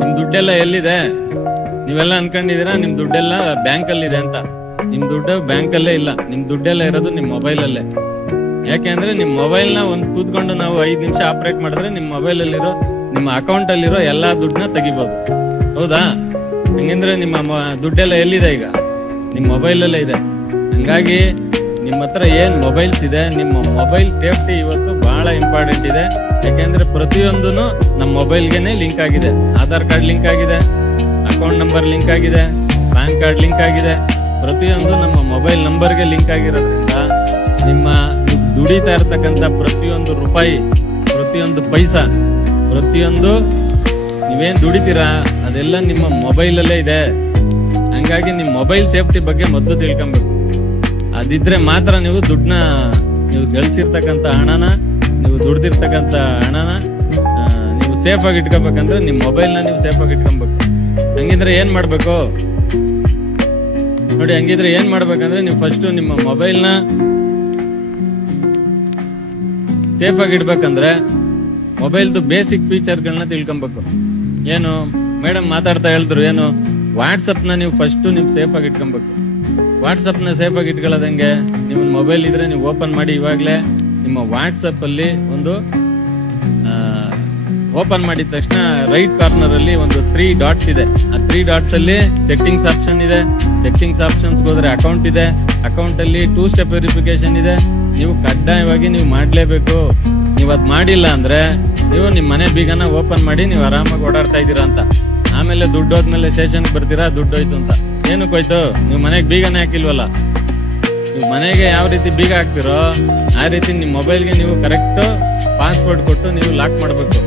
ನಿಮ್ ದುಡ್ಡೆಲ್ಲ ಎಲ್ಲಿದೆ? ನೀವೆಲ್ಲ ಅನ್ಕೊಂಡಿದೀರಾ ನಿಮ್ ದುಡ್ಡೆಲ್ಲ ಬ್ಯಾಂಕ್ ಅಲ್ಲಿ ಇದೆ ಅಂತ. ನಿಮ್ ದುಡ್ಡು ಬ್ಯಾಂಕ್ ಅಲ್ಲೇ ಇಲ್ಲ, ನಿಮ್ ದುಡ್ಡೆಲ್ಲ ಇರೋದು ನಿಮ್ ಮೊಬೈಲ್ ಅಲ್ಲೇ. ಯಾಕೆಂದ್ರೆ ನಿಮ್ ಮೊಬೈಲ್ ನ ಒಂದ್ ಕೂತ್ಕೊಂಡು ನಾವು 5 ನಿಮಿಷ ಆಪರೇಟ್ ಮಾಡಿದ್ರೆ ನಿಮ್ ಮೊಬೈಲ್ ಅಲ್ಲಿರೋ ನಿಮ್ಮ ಅಕೌಂಟ್ ಅಲ್ಲಿರೋ ಎಲ್ಲಾ ದುಡ್ಡನ್ನ ತೆಗಿಬಹುದು. ಹೌದಾ? ಹಂಗಂದ್ರೆ ನಿಮ್ಮ ದುಡ್ಡೆಲ್ಲ ಎಲ್ಲಿದೆ ಈಗ? ನಿಮ್ ಮೊಬೈಲ್ ಅಲ್ಲೇ ಇದೆ. ಹಂಗಾಗಿ ನಿಮ್ಮ ಹತ್ರ ಏನ್ ಮೊಬೈಲ್ಸ್ ಇದೆ, ನಿಮ್ಮ ಮೊಬೈಲ್ ಸೇಫ್ಟಿ ಇವತ್ತು ಬಹಳ ಇಂಪಾರ್ಟೆಂಟ್ ಇದೆ. ಯಾಕೆಂದ್ರೆ ಪ್ರತಿಯೊಂದು ನಮ್ಮ ಮೊಬೈಲ್ಗೆನೆ ಲಿಂಕ್ ಆಗಿದೆ. ಆಧಾರ್ ಕಾರ್ಡ್ ಲಿಂಕ್ ಆಗಿದೆ, ಅಕೌಂಟ್ ನಂಬರ್ ಲಿಂಕ್ ಆಗಿದೆ, ಪ್ಯಾನ್ ಕಾರ್ಡ್ ಲಿಂಕ್ ಆಗಿದೆ. ಪ್ರತಿಯೊಂದು ನಮ್ಮ ಮೊಬೈಲ್ ನಂಬರ್ಗೆ ಲಿಂಕ್ ಆಗಿರೋದ್ರಿಂದ ನಿಮ್ಮ ದುಡಿತಾ ಇರ್ತಕ್ಕಂಥ ಪ್ರತಿಯೊಂದು ರೂಪಾಯಿ, ಪ್ರತಿಯೊಂದು ಪೈಸಾ, ಪ್ರತಿಯೊಂದು ನೀವೇನ್ ದುಡಿತೀರಾ ಅದೆಲ್ಲ ನಿಮ್ಮ ಮೊಬೈಲ್ ಅಲ್ಲೇ ಇದೆ. ಹಂಗಾಗಿ ನಿಮ್ ಮೊಬೈಲ್ ಸೇಫ್ಟಿ ಬಗ್ಗೆ ಮೊದಲು ತಿಳ್ಕೊಬೇಕು. ಅದಿದ್ರೆ ಮಾತ್ರ ನೀವು ದುಡ್ಡನ್ನ, ನೀವು ಗಳಿಸಿರ್ತಕ್ಕಂಥ ಹಣನ, ನೀವು ದುಡ್ದಿರ್ತಕ್ಕಂಥ ಹಣನ ನೀವು ಸೇಫ್ ಆಗಿ ಇಟ್ಕೋಬೇಕಂದ್ರೆ ನಿಮ್ ಮೊಬೈಲ್ ನ ನೀವು ಸೇಫ್ ಆಗಿ ಇಟ್ಕೊಬೇಕು. ಹಂಗಿದ್ರೆ ಏನ್ ಮಾಡ್ಬೇಕು ನೋಡಿ, ಹಂಗಿದ್ರೆ ಏನ್ ಮಾಡ್ಬೇಕಂದ್ರೆ ನೀವು ಫಸ್ಟ್ ನಿಮ್ಮ ಮೊಬೈಲ್ ನ ಸೇಫ್ ಆಗಿ ಇಡ್ಬೇಕಂದ್ರೆ ಮೊಬೈಲ್ದು ಬೇಸಿಕ್ ಫೀಚರ್ ಗಳನ್ನ ತಿಳ್ಕೊಬೇಕು. ಏನು ಮೇಡಮ್ ಮಾತಾಡ್ತಾ ಹೇಳಿದ್ರು, ಏನು ವಾಟ್ಸಪ್ ನ ನೀವು ಫಸ್ಟ್ ನೀವು ಸೇಫ್ ಆಗಿ ಇಟ್ಕೊಬೇಕು. ವಾಟ್ಸಪ್ ನ ಸೇಫ್ ಆಗಿ ಇಟ್ಕೊಳ್ಳೋದು ಹೆಂಗೆ? ನಿಮ್ಮ ಮೊಬೈಲ್ ಇದ್ರೆ ನೀವು ಓಪನ್ ಮಾಡಿ, ಇವಾಗ್ಲೇ ನಿಮ್ಮ ವಾಟ್ಸಪ್ ಅಲ್ಲಿ ಒಂದು ಓಪನ್ ಮಾಡಿದ ತಕ್ಷಣ ರೈಟ್ ಕಾರ್ನರ್ ಅಲ್ಲಿ ಒಂದು 3 ಡಾಟ್ಸ್ ಇದೆ. ಆ 3 ಡಾಟ್ಸ್ ಅಲ್ಲಿ ಸೆಟ್ಟಿಂಗ್ಸ್ ಆಪ್ಷನ್ ಇದೆ. ಸೆಟ್ಟಿಂಗ್ಸ್ ಆಪ್ಷನ್ಸ್ ಹೋದ್ರೆ ಅಕೌಂಟ್ ಇದೆ. ಅಕೌಂಟ್ ಅಲ್ಲಿ 2 ಸ್ಟೆಪ್ ವೆರಿಫಿಕೇಶನ್ ಇದೆ. ನೀವು ಕಡ್ಡಾಯವಾಗಿ ನೀವು ಮಾಡ್ಲೇಬೇಕು. ನೀವು ಅದ್ ಮಾಡಿಲ್ಲ ಅಂದ್ರೆ ನೀವು ನಿಮ್ ಮನೆ ಬೀಗನ ಓಪನ್ ಮಾಡಿ ನೀವು ಆರಾಮಾಗಿ ಓಡಾಡ್ತಾ ಇದೀರಾ ಅಂತ. ಆಮೇಲೆ ದುಡ್ಡು ಹೋದ್ಮೇಲೆ ಸ್ಟೇಷನ್ ಬರ್ತೀರಾ, ದುಡ್ಡು ಹೋಯ್ತು ಅಂತ. ಏನಕ್ಕೆ ಹೋಯ್ತು? ನೀವು ಮನೆಗೆ ಬೀಗನೇ ಹಾಕಿಲ್ವಲ್ಲ. ನೀವು ಮನೆಗೆ ಯಾವ ರೀತಿ ಬೀಗ ಹಾಕ್ತಿರೋ ಆ ರೀತಿ ನಿಮ್ ಮೊಬೈಲ್ಗೆ ನೀವು ಕರೆಕ್ಟ್ ಪಾಸ್ವರ್ಡ್ ಕೊಟ್ಟು ನೀವು ಲಾಕ್ ಮಾಡ್ಬೇಕು.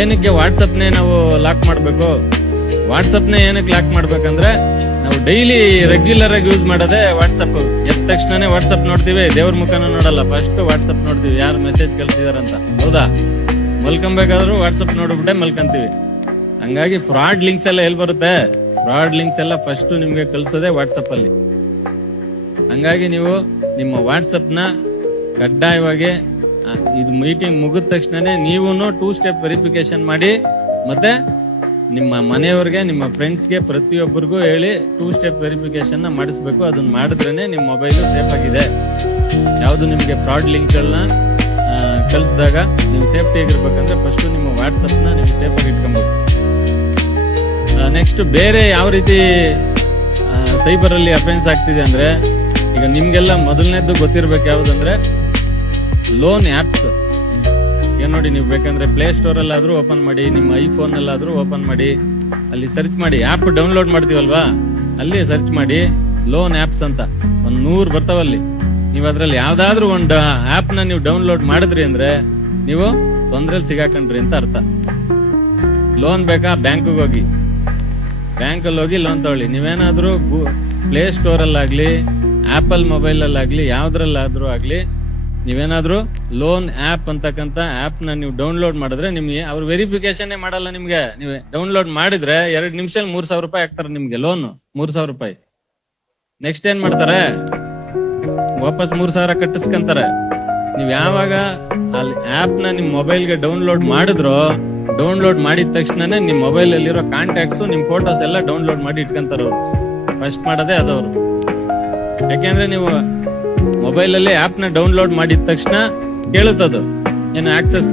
ಏನಕ್ಕೆ ವಾಟ್ಸಪ್ನೇ ನಾವು ಲಾಕ್ ಮಾಡ್ಬೇಕು? ವಾಟ್ಸಪ್ನೇ ಏನಕ್ಕೆ ಲಾಕ್ ಮಾಡ್ಬೇಕಂದ್ರೆ ನಾವು ಡೈಲಿ ರೆಗ್ಯುಲರ್ ಆಗಿ ಯೂಸ್ ಮಾಡೋದೇ ವಾಟ್ಸಪ್. ಎದ್ದ ತಕ್ಷಣನೇ ವಾಟ್ಸಪ್ ನೋಡ್ತೀವಿ, ದೇವ್ರ ಮುಖನೂ ನೋಡಲ್ಲ, ಫಸ್ಟ್ ವಾಟ್ಸಪ್ ನೋಡ್ತೀವಿ ಯಾರು ಮೆಸೇಜ್ ಕಳ್ಸಿದಾರಂತ. ಹೌದಾ? ಮಲ್ಕೊಬೇಕಾದ್ರೂ ವಾಟ್ಸಪ್ ನೋಡ್ಬಿಟ್ಟೆ ಮಲ್ಕೊಂತೀವಿ. ಹಂಗಾಗಿ ಫ್ರಾಡ್ ಲಿಂಕ್ಸ್ ಎಲ್ಲ ಎಲ್ಲಿ ಬರುತ್ತೆ? ಫ್ರಾಡ್ ಲಿಂಕ್ಸ್ ಎಲ್ಲ ಫಸ್ಟ್ ನಿಮ್ಗೆ ಕಳ್ಸೋದೇ ವಾಟ್ಸಪ್ ಅಲ್ಲಿ. ಹಂಗಾಗಿ ನೀವು ನಿಮ್ಮ ವಾಟ್ಸಪ್ ನ ಕಡ್ಡಾಯವಾಗಿ ಇದು ಮೀಟಿಂಗ್ ಮುಗಿದ ತಕ್ಷಣನೇ ನೀವು 2 ಸ್ಟೆಪ್ ವೆರಿಫಿಕೇಶನ್ ಮಾಡಿ, ಮತ್ತೆ ನಿಮ್ಮ ಮನೆಯವ್ರಿಗೆ, ನಿಮ್ಮ ಫ್ರೆಂಡ್ಸ್ಗೆ, ಪ್ರತಿಯೊಬ್ಬರಿಗೂ ಹೇಳಿ 2 ಸ್ಟೆಪ್ ವೆರಿಫಿಕೇಶನ್ ನ ಮಾಡಿಸ್ಬೇಕು. ಅದನ್ನ ಮಾಡಿದ್ರೇನೆ ನಿಮ್ ಮೊಬೈಲ್ ಸೇಫ್ ಆಗಿದೆ. ಯಾವ್ದು ನಿಮ್ಗೆ ಫ್ರಾಡ್ ಲಿಂಕ್ ಗಳನ್ನ ಕಳಿಸಿದಾಗ ನೀವು ಸೇಫ್ಟಿ ಆಗಿರ್ಬೇಕಂದ್ರೆ ಫಸ್ಟ್ ನಿಮ್ಮ ವಾಟ್ಸಪ್ ನ ನೀವು ಸೇಫ್ ಆಗಿ ಇಟ್ಕೊಬೇಕು. ನೆಕ್ಸ್ಟ್ ಬೇರೆ ಯಾವ ರೀತಿ ಸೈಬರ್ ಅಲ್ಲಿ ಅಫೆನ್ಸ್ ಆಗ್ತಿದೆ ಅಂದ್ರೆ, ಈಗ ನಿಮ್ಗೆಲ್ಲ ಮೊದಲನೇದ್ದು ಗೊತ್ತಿರ್ಬೇಕು ಯಾವ್ದಂದ್ರೆ ಲೋನ್ ಆಪ್ಸ್. ಏನ್ ನೋಡಿ, ನೀವು ಬೇಕಂದ್ರೆ ಪ್ಲೇ ಸ್ಟೋರ್ ಅಲ್ಲಾದ್ರೂ ಓಪನ್ ಮಾಡಿ, ನಿಮ್ಮ ಐಫೋನ್ ಅಲ್ಲಾದ್ರೂ ಓಪನ್ ಮಾಡಿ, ಅಲ್ಲಿ ಸರ್ಚ್ ಮಾಡಿ, ಆಪ್ ಡೌನ್ಲೋಡ್ ಮಾಡ್ತೀವಲ್ವಾ ಅಲ್ಲಿ ಸರ್ಚ್ ಮಾಡಿ ಲೋನ್ ಆಪ್ಸ್ ಅಂತ 100 ಬರ್ತಾವಲ್ಲಿ. ನೀವು ಅದ್ರಲ್ಲಿ ಯಾವ್ದಾದ್ರು ಒಂದು ಆಪ್ ನ ನೀವು ಡೌನ್ಲೋಡ್ ಮಾಡಿದ್ರಿ ಅಂದ್ರೆ ನೀವು ತೊಂದ್ರೆಲ್ ಸಿಗಾಕೊಂಡ್ರಿ ಅಂತ ಅರ್ಥ. ಲೋನ್ ಬೇಕಾ? ಬ್ಯಾಂಕ್ಗೆ ಹೋಗಿ, ಬ್ಯಾಂಕಲ್ಲಿ ಹೋಗಿ ಲೋನ್ ತಗೊಳ್ಳಿ. ನೀವೇನಾದ್ರೂ ಪ್ಲೇ ಸ್ಟೋರ್ ಅಲ್ಲಾಗ್ಲಿ, ಆಪಲ್ ಮೊಬೈಲ್ ಅಲ್ಲಾಗ್ಲಿ, ಯಾವ್ದ್ರಲ್ಲಾದ್ರೂ ಆಗ್ಲಿ, ನೀವೇನಾದ್ರೂ ಲೋನ್ ಆಪ್ ಅಂತಕ್ಕಂತ ಆಪ್ ನ ನೀವು ಡೌನ್ಲೋಡ್ ಮಾಡಿದ್ರೆ ನಿಮ್ಗೆ ಅವ್ರು ವೆರಿಫಿಕೇಶನ್ ಮಾಡಲ್ಲ. ನಿಮ್ಗೆ ನೀವು ಡೌನ್ಲೋಡ್ ಮಾಡಿದ್ರೆ 2 ನಿಮಿಷದಲ್ಲಿ 3,000 ರೂಪಾಯಿ ಹಾಕ್ತಾರೆ ನಿಮ್ಗೆ ಲೋನ್. 3,000 ರೂಪಾಯಿ. ನೆಕ್ಸ್ಟ್ ಏನ್ ಮಾಡ್ತಾರೆ? ವಾಪಸ್ 3,000 ಕಟ್ಟಿಸ್ಕೊಂತಾರೆ. ನೀವ್ ಯಾವಾಗ ಅಲ್ಲಿ ಆಪ್ ನ ನಿಮ್ ಮೊಬೈಲ್ಗೆ ಡೌನ್ಲೋಡ್ ಮಾಡಿದ್ರೋ, ಡೌನ್ಲೋಡ್ ಮಾಡಿದ ತಕ್ಷಣನೇ ನಿಮ್ ಮೊಬೈಲ್ ಅಲ್ಲಿರೋ ಕಾಂಟ್ಯಾಕ್ಟ್ಸ್, ನಿಮ್ ಫೋಟೋಸ್ ಎಲ್ಲ ಡೌನ್ಲೋಡ್ ಮಾಡಿ ಇಟ್ಕೊಂತಾರ ಅವ್ರು. ಫಸ್ಟ್ ಮಾಡೋದೇ ಅದವ್ರು. ಯಾಕೆಂದ್ರೆ ನೀವು ಮೊಬೈಲ್ ಅಲ್ಲಿ ಆಪ್ ನ ಡೌನ್ಲೋಡ್ ಮಾಡಿದ ತಕ್ಷಣ ಕೇಳುತ್ತದು ಏನು ಆಕ್ಸೆಸ್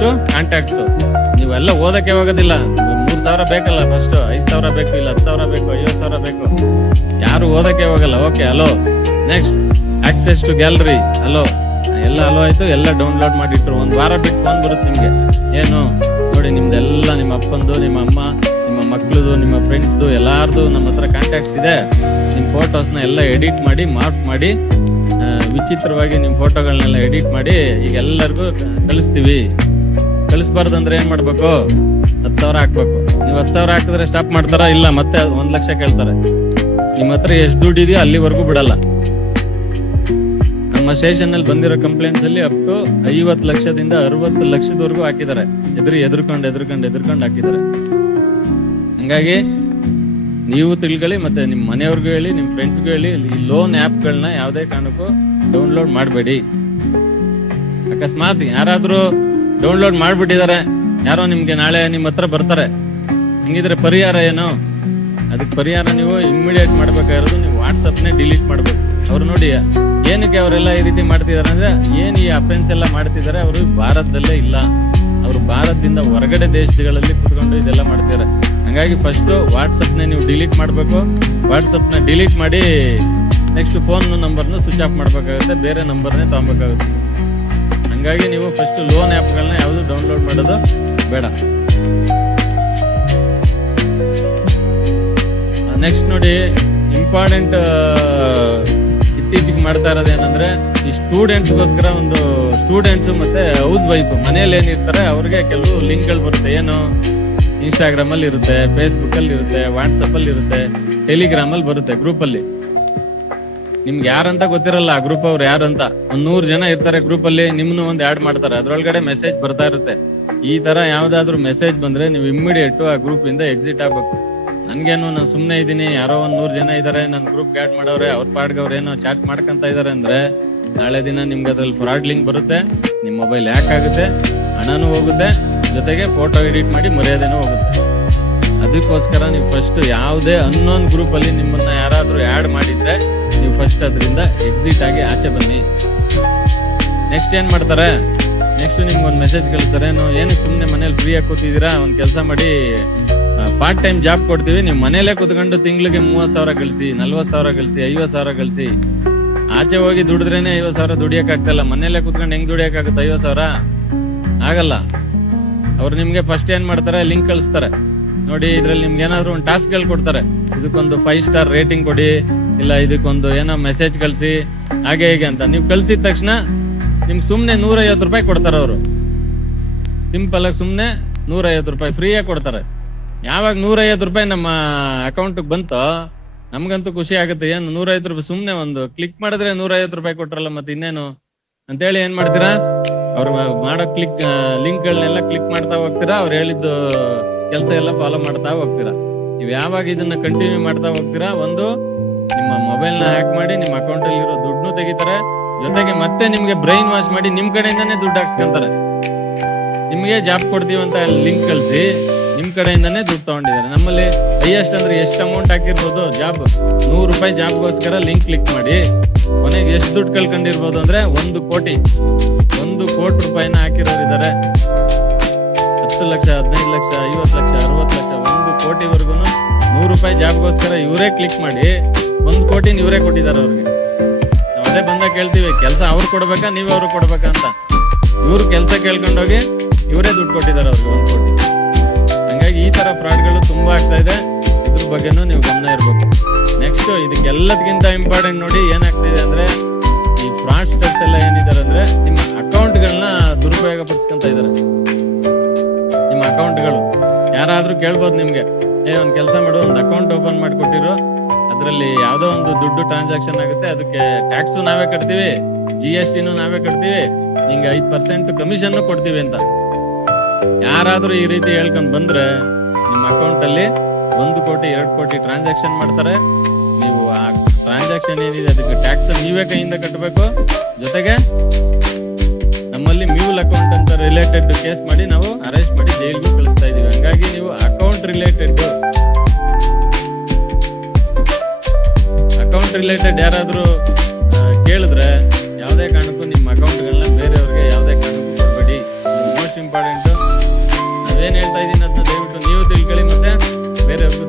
ಟು ಕಾಂಟ್ಯಾಕ್ಟ್ಸ್. ನೀವೆಲ್ಲ ಓದಕ್ಕೆ ಹೋಗೋದಿಲ್ಲ. 3,000 ಬೇಕಲ್ಲ, ಫಸ್ಟ್ 5,000 ಬೇಕು, ಇಲ್ಲ 10,000 ಬೇಕು, 50,000 ಬೇಕು. ಯಾರು ಓದಕ್ಕೆ ಹೋಗಲ್ಲ. Okay, hello. Next access to gallery, hello. ಎಲ್ಲ ಹಲೋ ಆಯ್ತು, ಎಲ್ಲ ಡೌನ್ಲೋಡ್ ಮಾಡಿಟ್ರು. 1 ವಾರ ಬಿಟ್ಟು ಫೋನ್ ಬರುತ್ತೆ ನಿಮ್ಗೆ. ಏನು ನೋಡಿ, ನಿಮ್ದೆಲ್ಲ ನಿಮ್ಮ ಅಪ್ಪಂದು, ನಿಮ್ಮ ಅಮ್ಮ, ನಿಮ್ಮ ಮಕ್ಳದು, ನಿಮ್ಮ ಫ್ರೆಂಡ್ಸ್ದು ಎಲ್ಲಾರ್ದು ನಮ್ಮ ಹತ್ರ ಕಾಂಟ್ಯಾಕ್ಟ್ಸ್ ಇದೆ. ನಿಮ್ ಫೋಟೋಸ್ ನ ಎಲ್ಲ ಎಡಿಟ್ ಮಾಡಿ, ಮಾರ್ಫ್ ಮಾಡಿ, ವಿಚಿತ್ರವಾಗಿ ನಿಮ್ ಫೋಟೋಗಳನ್ನೆಲ್ಲ ಎಡಿಟ್ ಮಾಡಿ ಈಗ ಎಲ್ಲರಿಗೂ ಕಳಿಸ್ತೀವಿ. ಕಳಿಸ್ಬಾರ್ದಂದ್ರೆ ಏನ್ ಮಾಡ್ಬೇಕು? 10,000 ಹಾಕ್ಬೇಕು. ನೀವ್ 10,000 ಹಾಕಿದ್ರೆ ಸ್ಟಾಪ್ ಮಾಡ್ತಾರ? ಇಲ್ಲ, ಮತ್ತೆ 1 ಲಕ್ಷ ಕೇಳ್ತಾರೆ. ನಿಮ್ ಹತ್ರ ಎಷ್ಟು ದುಡ್ಡು ಇದೆಯೋ ಅಲ್ಲಿವರೆಗೂ ಬಿಡಲ್ಲ. ನಮ್ಮ ಸ್ಟೇಷನ್ ಅಲ್ಲಿ ಬಂದಿರೋ ಕಂಪ್ಲೇಂಟ್ಸ್ ಅಲ್ಲಿ ಅಪ್ ಟು 50 ಲಕ್ಷದಿಂದ 60 ಲಕ್ಷದವರೆಗೂ ಹಾಕಿದ್ದಾರೆ. ಎದುರ್ಕೊಂಡು ಹಾಕಿದ್ದಾರೆ. ಹಂಗಾಗಿ ನೀವು ತಿಳ್ಕೊಳ್ಳಿ, ಮತ್ತೆ ನಿಮ್ ಮನೆಯವ್ರಿಗೂ ಹೇಳಿ, ನಿಮ್ ಫ್ರೆಂಡ್ಸ್ಗೂ ಹೇಳಿ, ಈ ಲೋನ್ ಆಪ್ ಗಳನ್ನ ಯಾವ್ದೇ ಕಾರಣಕ್ಕೂ ಡೌನ್ಲೋಡ್ ಮಾಡಬೇಡಿ. ಅಕಸ್ಮಾತ್ ಯಾರಾದ್ರೂ ಡೌನ್ಲೋಡ್ ಮಾಡ್ಬಿಟ್ಟಿದ್ದಾರೆ, ಯಾರೋ ನಿಮ್ಗೆ ನಾಳೆ ನಿಮ್ಮ ಹತ್ರ ಬರ್ತಾರೆ, ಹಂಗಿದ್ರೆ ಪರಿಹಾರ ಏನು? ಅದಕ್ಕೆ ಪರಿಹಾರ ನೀವು ಇಮ್ಮಿಡಿಯೇಟ್ ಮಾಡ್ಬೇಕಾಗಿರೋದು ನೀವು ವಾಟ್ಸಪ್ನೇ ಡಿಲೀಟ್ ಮಾಡ್ಬೇಕು. ಅವ್ರು ನೋಡಿ ಏನಕ್ಕೆ ಅವರೆಲ್ಲ ಈ ರೀತಿ ಮಾಡ್ತಿದಾರೆ ಅಂದ್ರೆ, ಏನ್ ಈ ಅಫೆನ್ಸ್ ಎಲ್ಲ ಮಾಡ್ತಿದ್ದಾರೆ, ಅವರು ಭಾರತದಲ್ಲೇ ಇಲ್ಲ, ಅವರು ಭಾರತದಿಂದ ಹೊರಗಡೆ ದೇಶಗಳಲ್ಲಿ ಕುತ್ಕೊಂಡು ಇದೆಲ್ಲ ಮಾಡ್ತಿದ್ದಾರೆ. ಹಂಗಾಗಿ ಫಸ್ಟ್ ವಾಟ್ಸಪ್ನೇ ನೀವು ಡಿಲೀಟ್ ಮಾಡ್ಬೇಕು. ವಾಟ್ಸಪ್ನ ಡಿಲೀಟ್ ಮಾಡಿ ನೆಕ್ಸ್ಟ್ ಫೋನ್ ನಂಬರ್ನ ಸ್ವಿಚ್ ಆಫ್ ಮಾಡ್ಬೇಕಾಗುತ್ತೆ, ಬೇರೆ ನಂಬರ್ನೇ ತಗೊಬೇಕಾಗುತ್ತೆ. ಹಂಗಾಗಿ ನೀವು ಫಸ್ಟ್ ಲೋನ್ ಆ್ಯಪ್ಗಳನ್ನ ಯಾವುದು ಡೌನ್ಲೋಡ್ ಮಾಡೋದು ಬೇಡ. ನೆಕ್ಸ್ಟ್ ನೋಡಿ, ಇಂಪಾರ್ಟೆಂಟ್ ಇತ್ತೀಚೆಗೆ ಮಾಡ್ತಾ ಇರೋದು ಏನಂದ್ರೆ, ಈ ಸ್ಟೂಡೆಂಟ್ಸ್ಗೋಸ್ಕರ ಒಂದು ಸ್ಟೂಡೆಂಟ್ಸ್ ಮತ್ತೆ ಹೌಸ್ ವೈಫ್ ಮನೆಯಲ್ಲಿ ಏನಿರ್ತಾರೆ ಅವ್ರಿಗೆ ಕೆಲವು ಲಿಂಕ್ಗಳು ಬರುತ್ತೆ. ಏನು, ಇನ್ಸ್ಟಾಗ್ರಾಮ್ ಅಲ್ಲಿ ಇರುತ್ತೆ, ಫೇಸ್ಬುಕ್ ಅಲ್ಲಿ ಇರುತ್ತೆ, ವಾಟ್ಸಪ್ ಅಲ್ಲಿ ಇರುತ್ತೆ, ಟೆಲಿಗ್ರಾಮ್ ಅಲ್ಲಿ ಬರುತ್ತೆ. ಗ್ರೂಪ್ ಅಲ್ಲಿ ನಿಮ್ಗೆ ಯಾರಂತ ಗೊತ್ತಿರಲ್ಲ, ಆ ಗ್ರೂಪ್ ಅವ್ರು ಯಾರಂತ. 100 ಜನ ಇರ್ತಾರೆ ಗ್ರೂಪ್ ಅಲ್ಲಿ, ನಿಮ್ನು ಒಂದ್ ಆಡ್ ಮಾಡ್ತಾರೆ, ಅದ್ರೊಳಗಡೆ ಮೆಸೇಜ್ ಬರ್ತಾ ಇರುತ್ತೆ. ಈ ತರ ಯಾವ್ದಾದ್ರು ಮೆಸೇಜ್ ಬಂದ್ರೆ ನೀವು ಇಮ್ಮಿಡಿಯೇಟ್ ಆ ಗ್ರೂಪ್ ಇಂದ ಎಕ್ಸಿಟ್ ಆಗ್ಬೇಕು. ನನ್ಗೇನು, ನಾನು ಸುಮ್ನೆ ಇದೀನಿ, ಯಾರೋ 100 ಜನ ಇದಾರೆ ನನ್ ಗ್ರೂಪ್ ಆಡ್ ಮಾಡವ್ರೆ, ಅವ್ರ ಪಾಡ್ಗೆ ಅವ್ರೇನೋ ಚಾಟ್ ಮಾಡ್ಕೊಂತ ಇದಾರೆ ಅಂದ್ರೆ, ನಾಳೆ ದಿನ ನಿಮ್ಗೆ ಅದ್ರಲ್ಲಿ ಫ್ರಾಡ್ ಲಿಂಕ್ ಬರುತ್ತೆ, ನಿಮ್ ಮೊಬೈಲ್ ಹ್ಯಾಕ್ ಆಗುತ್ತೆ, ಹಣನೂ ಹೋಗುತ್ತೆ, ಜೊತೆಗೆ ಫೋಟೋ ಎಡಿಟ್ ಮಾಡಿ ಮರ್ಯಾದೆನೂ ಹೋಗುತ್ತೆ. ಅದಕ್ಕೋಸ್ಕರ ನೀವು ಫಸ್ಟ್ ಯಾವುದೇ ಅನ್ನೋನ್ ಗ್ರೂಪ್ ಅಲ್ಲಿ ನಿಮ್ಮನ್ನ ಯಾರಾದ್ರೂ ಆಡ್ ಮಾಡಿದ್ರೆ ನೀವು ಫಸ್ಟ್ ಅದರಿಂದ ಎಕ್ಸಿಟ್ ಆಗಿ ಆಚೆ ಬನ್ನಿ. ನೆಕ್ಸ್ಟ್ ಏನ್ ಮಾಡ್ತಾರೆ, ನೆಕ್ಸ್ಟ್ ನಿಮ್ಗೆ ಒಂದು ಮೆಸೇಜ್ ಕಳಿಸ್ತಾರೆ, ನಾವು ಏನಕ್ಕೆ ಸುಮ್ನೆ ಮನೇಲಿ ಫ್ರೀ ಆಗಿ ಕೂತಿದ್ದೀರಾ, ಒಂದ್ ಕೆಲಸ ಮಾಡಿ ಪಾರ್ಟ್ ಟೈಮ್ ಜಾಬ್ ಕೊಡ್ತೀವಿ, ನೀವು ಮನೇಲೆ ಕೂತ್ಕೊಂಡು ತಿಂಗಳಿಗೆ 30,000 ಗಳಿಸಿ, 40,000 ಗಳಿಸಿ, 50,000 ಗಳಿಸಿ. ಆಚೆ ಹೋಗಿ ದುಡಿದ್ರೇನೆ 50,000 ದುಡಿಯಕ್ ಆಗ್ತಲ್ಲ, ಮನೇಲೆ ಕೂತ್ಕೊಂಡು ಹೆಂಗ್ ದುಡಿಯಕ್ ಆಗುತ್ತೆ 50,000? ಆಗಲ್ಲ. ಅವ್ರು ನಿಮ್ಗೆ ಫಸ್ಟ್ ಏನ್ ಮಾಡ್ತಾರೆ, ಲಿಂಕ್ ಕಳಿಸ್ತಾರೆ. ನೋಡಿ, ಇದ್ರಲ್ಲಿ ನಿಮ್ಗೆ ಏನಾದ್ರು ಒಂದು ಟಾಸ್ಕ್ ಗಳು ಕೊಡ್ತಾರೆ, ಇದಕ್ಕೊಂದು 5 ಸ್ಟಾರ್ ರೇಟಿಂಗ್ ಕೊಡಿ, ಇಲ್ಲ ಇದಕ್ಕೊಂದು ಏನೋ ಮೆಸೇಜ್ ಕಳ್ಸಿ, ಹಾಗೆ ಹೇಗೆ ಅಂತ. ನೀವು ಕಳ್ಸಿದ ತಕ್ಷಣ ನಿಮ್ಗೆ ಸುಮ್ನೆ 150 ರೂಪಾಯಿ ಕೊಡ್ತಾರ ಅವರು. ಸಿಂಪಲ್ ಆಗಿ ಸುಮ್ನೆ 150 ರೂಪಾಯಿ ಫ್ರೀಯಾಗಿ ಕೊಡ್ತಾರೆ. ಯಾವಾಗ 150 ರೂಪಾಯಿ ನಮ್ಮ ಅಕೌಂಟ್ ಬಂತೋ ನಮ್ಗಂತೂ ಖುಷಿ ಆಗುತ್ತೆ. ಏನು 150 ರೂಪಾಯಿ ಸುಮ್ನೆ ಒಂದು ಕ್ಲಿಕ್ ಮಾಡಿದ್ರೆ 150 ರೂಪಾಯಿ ಕೊಟ್ರಲ್ಲ, ಮತ್ತೆ ಇನ್ನೇನು ಅಂತೇಳಿ ಏನ್ ಮಾಡ್ತೀರಾ, ಅವ್ರು ಮಾಡೋ ಲಿಂಕ್ ಗಳನ್ನೆಲ್ಲ ಕ್ಲಿಕ್ ಮಾಡ್ತಾ ಹೋಗ್ತೀರಾ, ಅವ್ರು ಹೇಳಿದ್ದು ಕೆಲಸ ಎಲ್ಲ ಫಾಲೋ ಮಾಡ್ತಾ ಹೋಗ್ತೀರಾ. ನೀವು ಯಾವಾಗ ಇದನ್ನ ಕಂಟಿನ್ಯೂ ಮಾಡ್ತಾ ಹೋಗ್ತೀರಾ, ಒಂದು ನಿಮ್ಮ ಮೊಬೈಲ್ ನ ಹ್ಯಾಕ್ ಮಾಡಿ ನಿಮ್ಮ ಅಕೌಂಟ್ ಅಲ್ಲಿ ಇರೋ ದುಡ್ಡು ತೆಗಿತಾರೆ, ಜೊತೆಗೆ ಮತ್ತೆ ನಿಮ್ಗೆ ಬ್ರೈನ್ ವಾಶ್ ಮಾಡಿ ನಿಮ್ ಕಡೆಯಿಂದಾನೇ ದುಡ್ಡು ಹಾಕ್ಸ್ಕೊಂತಾರೆ. ನಿಮ್ಗೆ ಜಾಬ್ ಕೊಡ್ತೀವಿ ಅಂತ ಲಿಂಕ್ ಕಳ್ಸಿ ನಿಮ್ ಕಡೆಯಿಂದಾನೇ ದುಡ್ಡು ತಗೊಂಡಿದ್ದಾರೆ. ನಮ್ಮಲ್ಲಿ ಹೈಯೆಸ್ಟ್ ಅಂದ್ರೆ ಎಷ್ಟು ಅಮೌಂಟ್ ಹಾಕಿರ್ಬೋದು, ಜಾಬ್ 100 ರೂಪಾಯಿ ಜಾಬ್ಗೋಸ್ಕರ ಲಿಂಕ್ ಕ್ಲಿಕ್ ಮಾಡಿ ಕೊನೆಗೆ ಎಷ್ಟು ದುಡ್ಡು ಕಳ್ಕೊಂಡಿರ್ಬೋದು ಅಂದ್ರೆ 1 ಕೋಟಿ ರೂಪಾಯಿನ ಹಾಕಿರೋರಿದ್ದಾರೆ. 10 ಲಕ್ಷ, 15 ಲಕ್ಷ, 50 ಲಕ್ಷ, 60 ಲಕ್ಷ, 1 ಕೋಟಿವರೆಗೂ 100 ರೂಪಾಯಿ ಜಾಬ್ಗೋಸ್ಕರ ಇವರೇ ಕ್ಲಿಕ್ ಮಾಡಿ 1 ಕೋಟಿ ಇವರೇ ಕೊಟ್ಟಿದ್ದಾರೆ ಅವ್ರಿಗೆ. ನಾವು ಅದೇ ಬಂದಾಗ ಕೇಳ್ತೀವಿ, ಕೆಲಸ ಅವ್ರು ಕೊಡ್ಬೇಕಾ ನೀವ್ ಅವ್ರು ಕೊಡ್ಬೇಕಾ ಅಂತ. ಇವ್ರು ಕೆಲಸ ಕೇಳ್ಕೊಂಡೋಗಿ ಇವರೇ ದುಡ್ಡು ಕೊಟ್ಟಿದ್ದಾರೆ ಅವ್ರಿಗೆ 1 ಕೋಟಿ. ಹಂಗಾಗಿ ಈ ತರ ಫ್ರಾಡ್ಗಳು ತುಂಬಾ ಆಗ್ತಾ ಇದೆ, ಇದ್ರ ಬಗ್ಗೆನೂ ನೀವು ಗಮನ ಇರ್ಬೇಕು. ನೆಕ್ಸ್ಟ್ ಇದಕ್ಕೆಲ್ಲದಕ್ಕಿಂತ ಇಂಪಾರ್ಟೆಂಟ್ ನೋಡಿ ಏನಾಗ್ತಿದೆ ಅಂದ್ರೆ, ಈ ಫ್ರಾಡ್ಸ್ಟರ್ಸ್ ಎಲ್ಲ ಏನಿದ್ದಾರೆ ಅಂದ್ರೆ ನಿಮ್ಮ ಅಕೌಂಟ್ಗಳನ್ನ ದುರುಪಯೋಗ ಪಡಿಸ್ಕೊಂತ ಇದಾರೆ. ನಿಮ್ಮ ಅಕೌಂಟ್ಗಳು ಯಾರಾದ್ರೂ ಕೇಳ್ಬೋದು ನಿಮ್ಗೆ, ಒಂದ್ ಕೆಲಸ ಮಾಡು, ಒಂದು ಅಕೌಂಟ್ ಓಪನ್ ಮಾಡ್ಕೊಟ್ಟಿರು, ಅದ್ರಲ್ಲಿ ಯಾವ್ದೋ ಒಂದು ದುಡ್ಡು ಟ್ರಾನ್ಸಾಕ್ಷನ್ ಆಗುತ್ತೆ, ಅದಕ್ಕೆ ಟ್ಯಾಕ್ಸ್ ನಾವೇ ಕಟ್ತೀವಿ, GST ನಾವೇ ಕಟ್ತೀವಿ, ನಿಂಗೆ 5% ಕಮಿಷನ್ ಕೊಡ್ತೀವಿ ಅಂತ ಯಾರಾದ್ರೂ ಈ ರೀತಿ ಹೇಳ್ಕೊಂಡ್ ಬಂದ್ರೆ ನಿಮ್ಮ ಅಕೌಂಟ್ ಅಲ್ಲಿ 1 ಕೋಟಿ 2 ಕೋಟಿ ಟ್ರಾನ್ಸಾಕ್ಷನ್ ಮಾಡ್ತಾರೆ. ನೀವು ಆ ಟ್ರಾನ್ಸಾಕ್ಷನ್ ಏನಿದೆ ಅದಕ್ಕೆ ಟ್ಯಾಕ್ಸ್ ನೀವೇ ಕೈಯಿಂದ ಕಟ್ಟಬೇಕು. ಜೊತೆಗೆ ನಮ್ಮಲ್ಲಿ ಮ್ಯೂಲ್ ಅಕೌಂಟ್ ಅಂತ ರಿಲೇಟೆಡ್ ಕೇಸ್ ಮಾಡಿ ನಾವು ಅರೆಸ್ಟ್ ಮಾಡಿ ಜೈಲ್ಗೂ ಕಳಿಸ್ತಾ ಇದೀವಿ. ಹಂಗಾಗಿ ನೀವು ಅಕೌಂಟ್ ರಿಲೇಟೆಡ್ ಯಾರಾದ್ರೂ ಕೇಳಿದ್ರೆ ಯಾವುದೇ ಕಾರಣಕ್ಕೂ ನಿಮ್ಮ ಅಕೌಂಟ್ಗಳನ್ನ ಬೇರೆಯವ್ರಿಗೆ ಯಾವುದೇ ಕಾರಣಕ್ಕೂ ಕೊಡಬೇಡಿ. Most important. ನಾವೇನ್ ಹೇಳ್ತಾ ಇದೀನಿ ಅದನ್ನ ದಯವಿಟ್ಟು ನೀವು ತಿಳ್ಕೊಳ್ಳಿ, ಮತ್ತೆ ಬೇರೆಯವ್ರಿಗೂ